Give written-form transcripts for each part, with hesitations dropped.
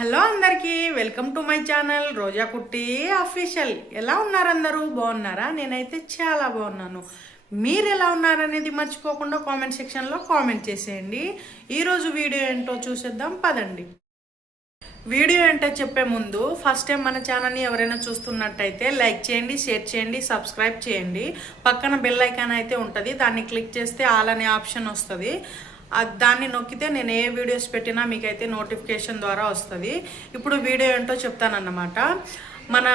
Hello అందరికీ welcome to my channel రోజా కుట్టి official. ఎలా ఉన్నారు అందరూ? బాగున్నారా? నేనైతే చాలా బాగున్నాను. మీరు ఎలా ఉన్నారనేది మర్చిపోకుండా కామెంట్ సెక్షన్లో కామెంట్ చేసేయండి. ఈరోజు వీడియో ఏంటో చూసేద్దాం పదండి. వీడియో ఏంటో చెప్పే ముందు ఫస్ట్ టైం మన ఛానల్ని ఎవరైనా చూస్తున్నట్టయితే లైక్ చేయండి, షేర్ చేయండి, సబ్స్క్రైబ్ చేయండి. పక్కన బెల్ ఐకాన్ అయితే ఉంటుంది, దాన్ని క్లిక్ చేస్తే ఆల్ అనే ఆప్షన్ వస్తుంది. దాన్ని నొక్కితే నేను ఏ వీడియోస్ పెట్టినా మీకైతే నోటిఫికేషన్ ద్వారా వస్తుంది. ఇప్పుడు వీడియో ఏంటో చెప్తానన్నమాట. మన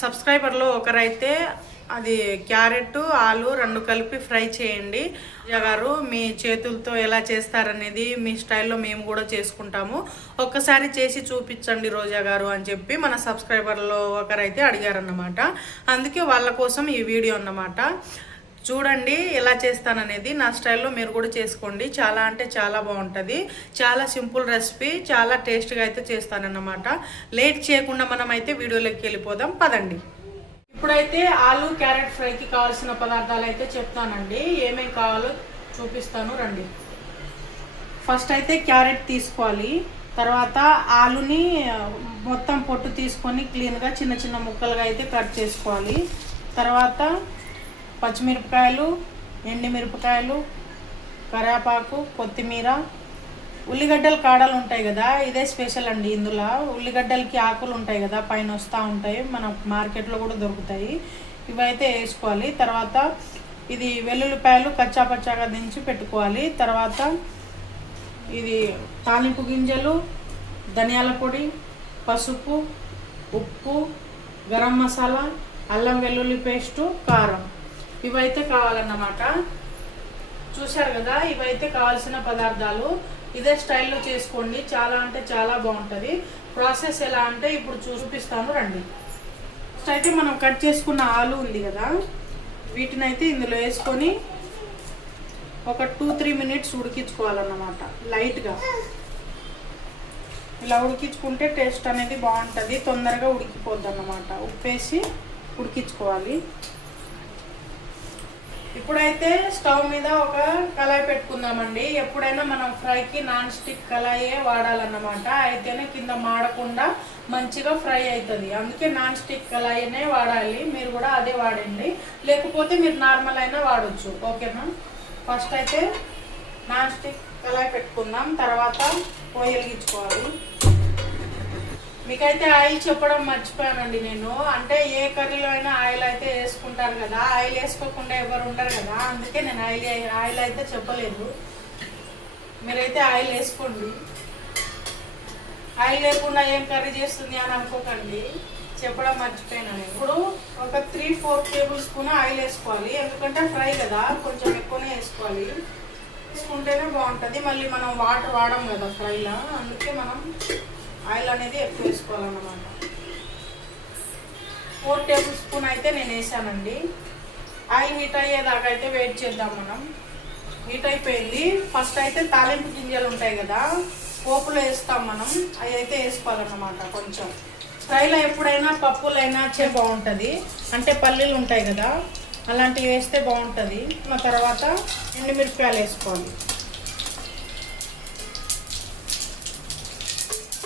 సబ్స్క్రైబర్లో ఒకరైతే అది క్యారెట్ ఆలు రెండు కలిపి ఫ్రై చేయండి గారు, మీ చేతులతో ఎలా చేస్తారనేది మీ స్టైల్లో మేము కూడా చేసుకుంటాము, ఒక్కసారి చేసి చూపించండి రోజా గారు అని చెప్పి మన సబ్స్క్రైబర్లో ఒకరైతే అడిగారన్నమాట. అందుకే వాళ్ళ కోసం ఈ వీడియో అన్నమాట. చూడండి ఎలా చేస్తాననేది, నా స్టైల్లో మీరు కూడా చేసుకోండి. చాలా అంటే చాలా బాగుంటుంది. చాలా సింపుల్ రెసిపీ, చాలా టేస్ట్గా అయితే చేస్తానన్నమాట. లేట్ చేయకుండా మనం అయితే వీడియోలోకి వెళ్ళిపోదాం పదండి. ఇప్పుడైతే ఆలు క్యారెట్ ఫ్రైకి కావాల్సిన పదార్థాలు అయితే చెప్తానండి. ఏమేమి కావాలో చూపిస్తాను రండి. ఫస్ట్ అయితే క్యారెట్ తీసుకోవాలి. తర్వాత ఆలుని మొత్తం పొట్టు తీసుకొని క్లీన్గా చిన్న చిన్న ముక్కలుగా అయితే కట్ చేసుకోవాలి. తర్వాత పచ్చిమిరపకాయలు, ఎండుమిరపకాయలు, కరివేపాకు, కొత్తిమీర, ఉల్లిగడ్డల కాడలు ఉంటాయి కదా, ఇదే స్పెషల్ అండి. ఇందులో ఉల్లిగడ్డలకి ఆకులు ఉంటాయి కదా, పైన వస్తూ ఉంటాయి, మన మార్కెట్లో కూడా దొరుకుతాయి. ఇవైతే వేసుకోవాలి. తర్వాత ఇది వెల్లుల్లిపాయలు కచ్చాపచ్చాగా దించి పెట్టుకోవాలి. తర్వాత ఇది తాలింపు గింజలు, ధనియాల పొడి, పసుపు, ఉప్పు, గరం మసాలా, అల్లం వెల్లుల్లి పేస్టు, కారం, ఇవైతే కావాలన్నమాట. చూశారు కదా, ఇవైతే కావాల్సిన పదార్థాలు. ఇదే స్టైల్లో చేసుకోండి, చాలా అంటే చాలా బాగుంటుంది. ప్రాసెస్ ఎలా అంటే ఇప్పుడు చూపిస్తాను రండి. ఫస్ట్ అయితే మనం కట్ చేసుకున్న ఆలు ఉంది కదా, వీటిని అయితే ఇందులో వేసుకొని ఒక 2-3 మినిట్స్ ఉడికించుకోవాలన్నమాట. లైట్గా ఇలా ఉడికించుకుంటే టేస్ట్ అనేది బాగుంటుంది, తొందరగా ఉడికిపోద్ది అన్నమాట. ఉప్పేసి ఉడికించుకోవాలి. ఇప్పుడైతే స్టవ్ మీద ఒక కళాయి పెట్టుకుందామండి. ఎప్పుడైనా మనం ఫ్రైకి నాన్ స్టిక్ కళాయే వాడాలన్నమాట. అయితేనే కింద మాడకుండా మంచిగా ఫ్రై అవుతుంది. అందుకే నాన్ స్టిక్ కళాయినే వాడాలి. మీరు కూడా అదే వాడండి, లేకపోతే మీరు నార్మల్ అయినా వాడచ్చు. ఓకేనా? ఫస్ట్ అయితే నాన్ స్టిక్ కళాయి పెట్టుకుందాం. తర్వాత పొయ్యి వెలిగించుకోవాలి. మీకైతే ఆయిల్ చెప్పడం మర్చిపోయానండి నేను. అంటే ఏ కర్రీలో అయినా ఆయిల్ అయితే వేసుకుంటారు కదా, ఆయిల్ వేసుకోకుండా ఎవరు ఉండరు కదా, అందుకే నేను ఆయిల్ అయితే చెప్పలేదు. మీరైతే ఆయిల్ వేసుకోండి. ఆయిల్ లేకుండా ఏం కర్రీ చేస్తుంది అని అనుకోకండి, చెప్పడం మర్చిపోయాను. ఇప్పుడు ఒక 3-4 టేబుల్ స్పూన్ ఆయిల్ వేసుకోవాలి. ఎందుకంటే ఫ్రై కదా, కొంచెం ఎక్కువనే వేసుకోవాలి. వేసుకుంటేనే బాగుంటుంది. మళ్ళీ మనం వాటర్ వాడం కదా ఫ్రైలో, అందుకే మనం ఆయిల్ అనేది ఎక్కువ వేసుకోవాలన్నమాట. 4 టేబుల్ స్పూన్ అయితే నేను వేసానండి. ఆయిల్ హీట్ అయ్యేదాకా అయితే వెయిట్ చేద్దాం మనం. హీట్ అయిపోయింది. ఫస్ట్ అయితే తాలింపు గింజలు ఉంటాయి కదా, పోపులో వేస్తాం మనం, అవి అయితే వేసుకోవాలన్నమాట. కొంచెం ఫ్రైలో ఎప్పుడైనా పప్పులైనా బాగుంటుంది. అంటే పల్లీలు ఉంటాయి కదా, అలాంటివి వేస్తే బాగుంటుంది. తర్వాత ఎండుమిరపకాయలు వేసుకోవాలి.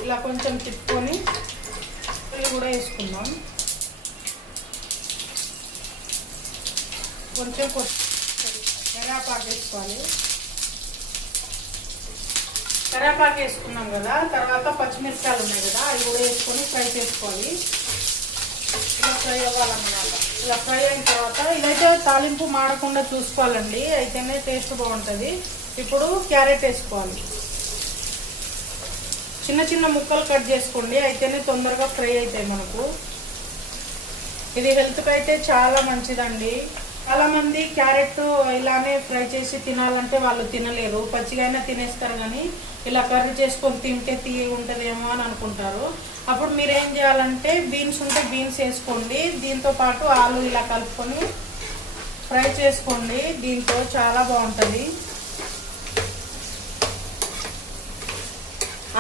ఇలా కొంచెం తిప్పుకొని ఇవి కూడా వేసుకుందాం. కొంచెం కరివేపాకు వేసుకోవాలి. కరివేపాకు వేసుకున్నాం కదా, తర్వాత పచ్చిమిరపకాయలు ఉన్నాయి కదా, అవి కూడా వేసుకొని ఫ్రై చేసుకోవాలి. ఇలా ఫ్రై అవ్వాలన్నమాట. ఇలా ఫ్రై అయిన తర్వాత ఇదైతే తాలింపు మాడకుండా చూసుకోవాలండి, అయితేనే టేస్ట్ బాగుంటుంది. ఇప్పుడు క్యారెట్ వేసుకోవాలి. చిన్న చిన్న ముక్కలు కట్ చేసుకోండి, అయితేనే తొందరగా ఫ్రై అవుతాయి మనకు. ఇది హెల్త్కి అయితే చాలా మంచిదండి. చాలామంది క్యారెట్ ఇలానే ఫ్రై చేసి తినాలంటే వాళ్ళు తినలేరు, పచ్చిగా అయినా తినేస్తారు. కానీ ఇలా కర్రీ చేసుకొని తింటే తీయ ఉంటుందేమో అని అనుకుంటారు. అప్పుడు మీరు ఏం చేయాలంటే బీన్స్ ఉంటే బీన్స్ వేసుకోండి, దీంతో పాటు ఆలు ఇలా కలుపుకొని ఫ్రై చేసుకోండి. దీంతో చాలా బాగుంటుంది.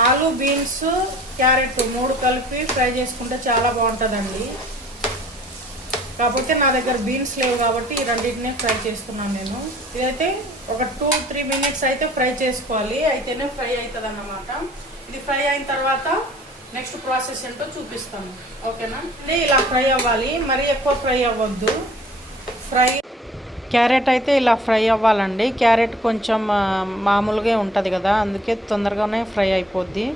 ఆలు, బీన్స్, క్యారెట్ 3 కలిపి ఫ్రై చేసుకుంటే చాలా బాగుంటుందండి. కాకపోతే నా దగ్గర బీన్స్ లేవు కాబట్టి ఈ రెండింటినే ఫ్రై చేస్తున్నాను నేను. ఇదైతే ఒక 2-3 మినిట్స్ అయితే ఫ్రై చేసుకోవాలి, అయితేనే ఫ్రై అవుతుంది అన్నమాట. ఇది ఫ్రై అయిన తర్వాత నెక్స్ట్ ప్రాసెస్ ఏంటో చూపిస్తాను, ఓకేనా. ఇలా ఫ్రై అవ్వాలి, మరీ ఎక్కువ ఫ్రై అవ్వద్దు. క్యారెట్ అయితే ఇలా ఫ్రై అవ్వాలండి. క్యారెట్ కొంచెం మామూలుగా ఉంటుంది కదా, అందుకే తొందరగానే ఫ్రై అయిపోద్ది.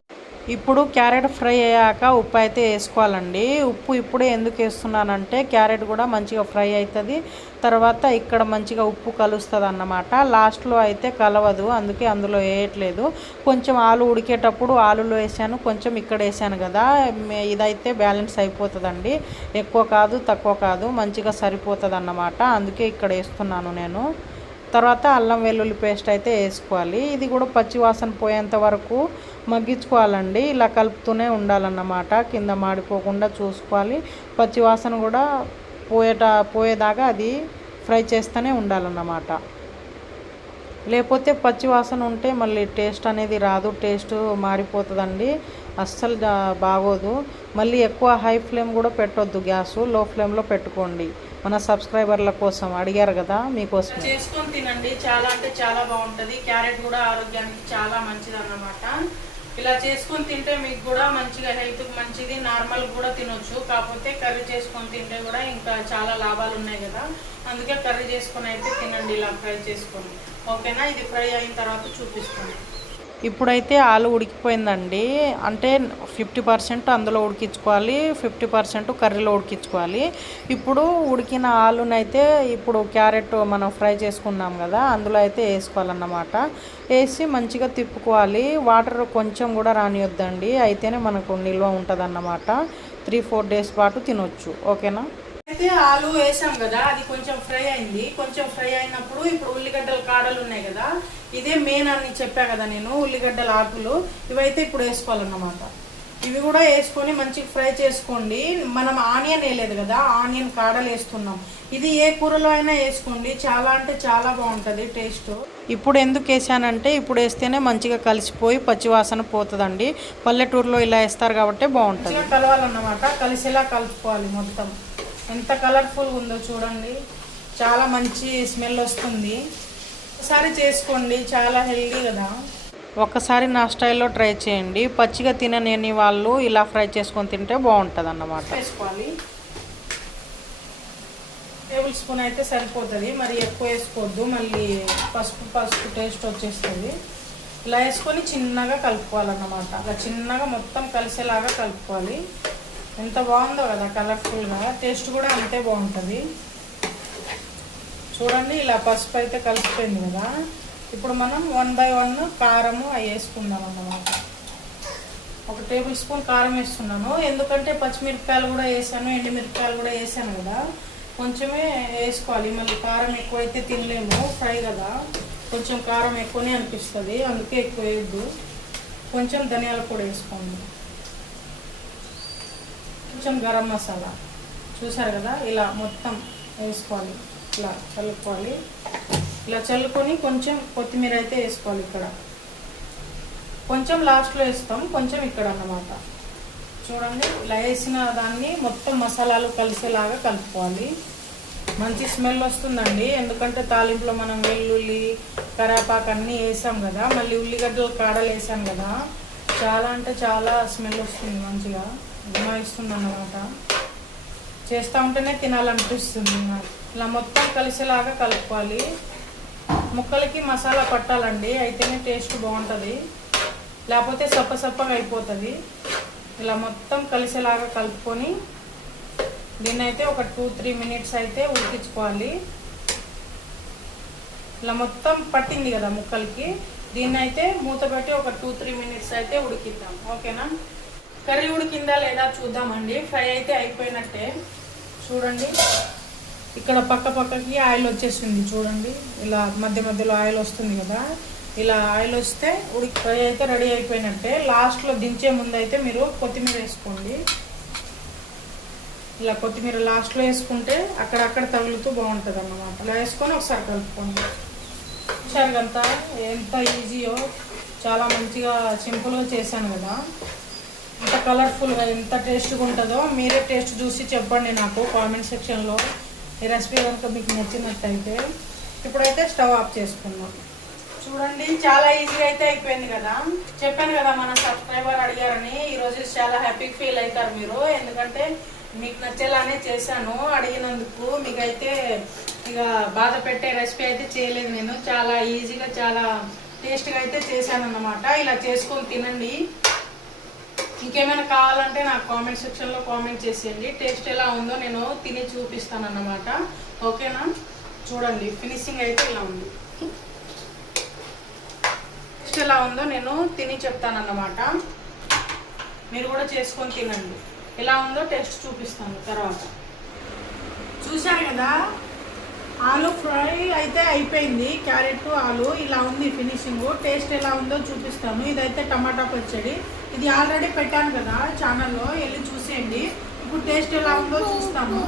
ఇప్పుడు క్యారెట్ ఫ్రై అయ్యాక ఉప్పు అయితే వేసుకోవాలండి. ఉప్పు ఇప్పుడే ఎందుకు వేస్తున్నానంటే క్యారెట్ కూడా మంచిగా ఫ్రై అవుతుంది, తర్వాత ఇక్కడ మంచిగా ఉప్పు కలుస్తుంది అన్నమాట. లాస్ట్లో అయితే కలవదు, అందుకే అందులో వేయట్లేదు. కొంచెం ఆలు ఉడికేటప్పుడు ఆలులో వేసాను, కొంచెం ఇక్కడ వేసాను కదా, ఇదైతే బ్యాలెన్స్ అయిపోతుందండి. ఎక్కువ కాదు తక్కువ కాదు, మంచిగా సరిపోతుంది అన్నమాట, అందుకే ఇక్కడ వేస్తున్నాను నేను. తర్వాత అల్లం వెల్లుల్లి పేస్ట్ అయితే వేసుకోవాలి. ఇది కూడా పచ్చి వాసన పోయేంత వరకు మగ్గించుకోవాలండి. ఇలా కలుపుతూనే ఉండాలన్నమాట, కింద మాడిపోకుండా చూసుకోవాలి. పచ్చి వాసన కూడా పోయేదాకా అది ఫ్రై చేస్తూనే ఉండాలన్నమాట. లేకపోతే పచ్చి వాసన ఉంటే మళ్ళీ టేస్ట్ అనేది రాదు, టేస్ట్ మారిపోతుందండి, అస్సలు బాగోదు. మళ్ళీ ఎక్కువ హై ఫ్లేమ్ కూడా పెట్టొద్దు, గ్యాసు లో ఫ్లేమ్లో పెట్టుకోండి. మన సబ్స్క్రైబర్ల కోసం అడిగారు కదా, మీకోసం చేసుకొని తినండి. చాలా అంటే చాలా బాగుంటుంది. క్యారెట్ కూడా ఆరోగ్యానికి చాలా మంచిది అన్నమాట. ఇలా చేసుకొని తింటే మీకు కూడా మంచిగా హెల్త్కి మంచిది, నార్మల్ కూడా తినొచ్చు. కాకపోతే కర్రీ చేసుకొని తింటే కూడా ఇంకా చాలా లాభాలు ఉన్నాయి కదా, అందుకే కర్రీ చేసుకొని అయితే తినండి, ఇలా ఫ్రై చేసుకొని, ఓకేనా. ఇది ఫ్రై అయిన తర్వాత చూపిస్తాను. ఇప్పుడైతే ఆలు ఉడికిపోయిందండి, అంటే 50% అందులో ఉడికించుకోవాలి, 50% కర్రీలో ఉడికించుకోవాలి. ఇప్పుడు ఉడికిన ఆలునైతే ఇప్పుడు క్యారెట్ మనం ఫ్రై చేసుకున్నాం కదా, అందులో అయితే వేసుకోవాలన్నమాట. వేసి మంచిగా తిప్పుకోవాలి, వాటర్ కొంచెం కూడా రానియొద్దండి, అయితేనే మనకు నిల్వ ఉంటుంది అన్నమాట. 3-4 డేస్ పాటు తినొచ్చు, ఓకేనా. అయితే ఆలు వేసాం కదా, అది కొంచెం ఫ్రై అయింది. కొంచెం ఫ్రై అయినప్పుడు ఇప్పుడు ఉల్లిగడ్డల కాడలు ఉన్నాయి కదా, ఇదే మెయిన్ అని చెప్పా కదా నేను, ఉల్లిగడ్డల ఆకులు ఇవైతే ఇప్పుడు వేసుకోవాలన్నమాట. ఇవి కూడా వేసుకొని మంచిగా ఫ్రై చేసుకోండి. మనం ఆనియన్ వేయలేదు కదా, ఆనియన్ కాడలు వేస్తున్నాం. ఇది ఏ కూరలో అయినా వేసుకోండి, చాలా అంటే చాలా బాగుంటుంది టేస్ట్. ఇప్పుడు ఎందుకు వేసానంటే ఇప్పుడు వేస్తేనే మంచిగా కలిసిపోయి పచ్చివాసన పోతుందండి. పల్లెటూరులో ఇలా వేస్తారు కాబట్టి బాగుంటుంది. కలవాలన్నమాట, కలిసేలా కలుపుకోవాలి మొత్తం. ఎంత కలర్ఫుల్గా ఉందో చూడండి, చాలా మంచి స్మెల్ వస్తుంది. ఒకసారి చేసుకోండి, చాలా హెల్దీ కదా. ఒక్కసారి నా స్టైల్లో ట్రై చేయండి. పచ్చిగా తినని వాళ్ళు ఇలా ఫ్రై చేసుకొని తింటే బాగుంటుంది అన్నమాట. వేసుకోవాలి, టేబుల్ స్పూన్ అయితే సరిపోతుంది, మరి ఎక్కువ వేసుకోవద్దు, మళ్ళీ పసుపు టేస్ట్ వచ్చేస్తుంది. ఇలా వేసుకొని చిన్నగా కలుపుకోవాలన్నమాట. అలా చిన్నగా మొత్తం కలిసేలాగా కలుపుకోవాలి. ఎంత బాగుందో కదా కలర్ఫుల్గా, టేస్ట్ కూడా అంతే బాగుంటుంది. చూడండి, ఇలా పసుపు అయితే కలిసిపోయింది కదా. ఇప్పుడు మనం 1 by 1 కారము అవి వేసుకుందాం అన్నమాట. 1 టేబుల్ స్పూన్ కారం వేస్తున్నాను, ఎందుకంటే పచ్చిమిరపకాయలు కూడా వేసాను, ఎండుమిరపకాయలు కూడా వేసాను కదా, కొంచెమే వేసుకోవాలి. మళ్ళీ కారం ఎక్కువైతే తినలేము, ఫ్రై కదా, కొంచెం కారం ఎక్కువనే అనిపిస్తుంది, అందుకే ఎక్కువ వేయద్దు. కొంచెం ధనియాల పొడి వేసుకోండి, కొంచెం గరం మసాలా, చూసారు కదా, ఇలా మొత్తం వేసుకోవాలి. ఇలా చల్లుకోవాలి, ఇలా చల్లుకొని కొంచెం కొత్తిమీర అయితే వేసుకోవాలి. ఇక్కడ కొంచెం లాస్ట్లో వేస్తాం, కొంచెం ఇక్కడ అన్నమాట. చూడండి, ఇలా వేసిన దాన్ని మొత్తం మసాలాలు కలిసేలాగా కలుపుకోవాలి. మంచి స్మెల్ వస్తుందండి, ఎందుకంటే తాలింపులో మనం వెల్లుల్లి కరివేపాకు అన్నీ వేసాం కదా, మళ్ళీ ఉల్లిగడ్డలు కాడలు వేసాం కదా, చాలా అంటే చాలా స్మెల్ వస్తుంది, మంచిగా గుమాయిస్తుంది అన్నమాట. చేస్తూ ఉంటేనే తినాలనిపిస్తుంది. ఇలా మొత్తం కలిసేలాగా కలుపుకోవాలి. ముక్కలకి మసాలా పట్టాలండి, అయితేనే టేస్ట్ బాగుంటుంది, లేకపోతే సప్పసప్పగా అయిపోతుంది. ఇలా మొత్తం కలిసేలాగా కలుపుకొని దీన్ని అయితే ఒక 2-3 minutes అయితే ఉడికించుకోవాలి. ఇలా మొత్తం పట్టింది కదా ముక్కలకి, దీన్ని అయితే మూత పెట్టి ఒక 2-3 minutes అయితే ఉడికిద్దాం, ఓకేనా. కర్రీ ఉడికిందా లేదా చూద్దామండి. ఫ్రై అయితే అయిపోయినట్టే, చూడండి ఇక్కడ పక్కకి ఆయిల్ వచ్చేసింది చూడండి, ఇలా మధ్య మధ్యలో ఆయిల్ వస్తుంది కదా, ఇలా ఆయిల్ వస్తే ఫ్రై అయితే రెడీ అయిపోయినట్టే. లాస్ట్లో దించే ముందు అయితే మీరు కొత్తిమీర వేసుకోండి. ఇలా కొత్తిమీర లాస్ట్లో వేసుకుంటే అక్కడక్కడ తగులుతూ బాగుంటుంది అన్నమాట. ఇలా వేసుకొని ఒకసారి కలుపుకోండి. చూసారుగంతా ఎంత ఈజీయో, చాలా మంచిగా సింపుల్గా చేశాను కదా. ఎంత కలర్ఫుల్గా ఎంత టేస్ట్గా ఉంటుందో మీరే టేస్ట్ చూసి చెప్పండి నాకు కామెంట్ సెక్షన్లో. ఈ రెసిపీ కనుక మీకు నచ్చినట్టయితే ఇప్పుడైతే స్టవ్ ఆఫ్ చేసుకుందాం. చూడండి, చాలా ఈజీగా అయితే అయిపోయింది కదా. చెప్పాను కదా మన సబ్స్క్రైబర్ అడిగారని, ఈరోజు చూసి చాలా హ్యాపీగా ఫీల్ అవుతారు మీరు. ఎందుకంటే మీకు నచ్చేలానే చేశాను. అడిగినందుకు మీకైతే ఇక బాధ పెట్టే రెసిపీ అయితే చేయలేదు నేను. చాలా ఈజీగా చాలా టేస్ట్గా అయితే చేశాను అన్నమాట. ఇలా చేసుకొని తినండి. ఇంకేమైనా కావాలంటే నాకు కామెంట్ సెక్షన్లో కామెంట్ చేసేయండి. టేస్ట్ ఎలా ఉందో నేను తిని చూపిస్తాను అన్నమాట. ఓకేనా? చూడండి ఫినిషింగ్ అయితే ఇలా ఉంది. టేస్ట్ ఎలా ఉందో నేను తిని చెప్తాను అన్నమాట. మీరు కూడా చేసుకొని తినండి. ఎలా ఉందో టేస్ట్ చూపిస్తాను తర్వాత. చూశారు కదా, ఆలు ఫ్రై అయితే అయిపోయింది. క్యారెట్ ఆలు ఇలా ఉంది ఫినిషింగ్. టేస్ట్ ఎలా ఉందో చూపిస్తాను. ఇదైతే టమాటా పచ్చడి. ఇది ఆల్రెడీ పెట్టాను కదా ఛానల్లో, వెళ్ళి చూసేయండి. ఇప్పుడు టేస్ట్ ఎలా ఉందో చూస్తాను.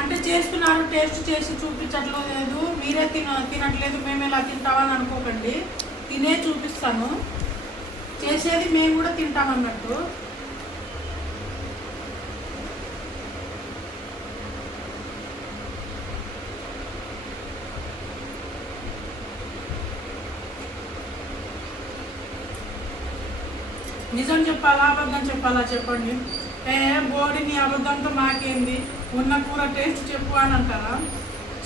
అంటే చేస్తున్నారు, టేస్ట్ చేసి చూపించట్లేదు, మీరే తినట్లేదు మేము ఎలా తింటామని అనుకోకండి. తినే చూపిస్తాను. చేసేది మేము కూడా తింటామన్నట్టు. నిజం చెప్పాలా అబద్ధం చెప్పాలా చెప్పండి. బోడిని అబద్ధంతో మాకేంది, ఉన్న కూర టేస్ట్ చెప్పు అని అంటారా?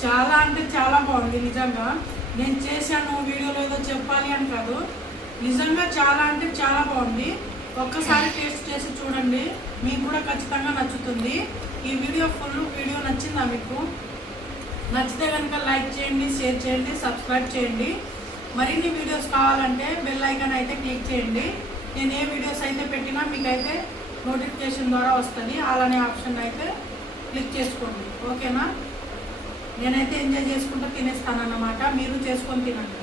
చాలా అంటే చాలా బాగుంది నిజంగా. నేను చేశాను వీడియోలో ఏదో చెప్పాలి అని కాదు, నిజంగా చాలా అంటే చాలా బాగుంది. ఒక్కసారి టేస్ట్ చేసి చూడండి, మీకు కూడా ఖచ్చితంగా నచ్చుతుంది. ఈ వీడియో వీడియో నచ్చిందా మీకు? నచ్చితే కనుక లైక్ చేయండి, షేర్ చేయండి, సబ్స్క్రైబ్ చేయండి. మరిన్ని వీడియోస్ కావాలంటే బెల్ ఐకాన్ అయితే క్లిక్ చేయండి. నేను ఏ వీడియోస్ అయితే పెట్టినా మీకైతే నోటిఫికేషన్ ద్వారా వస్తుంది. అలానే ఆప్షన్ అయితే క్లిక్ చేసుకోండి. ఓకేనా? నేనైతే ఎంజాయ్ చేసుకుంటూ తినేస్తాను అన్నమాట. మీరు చేసుకొని తినండి.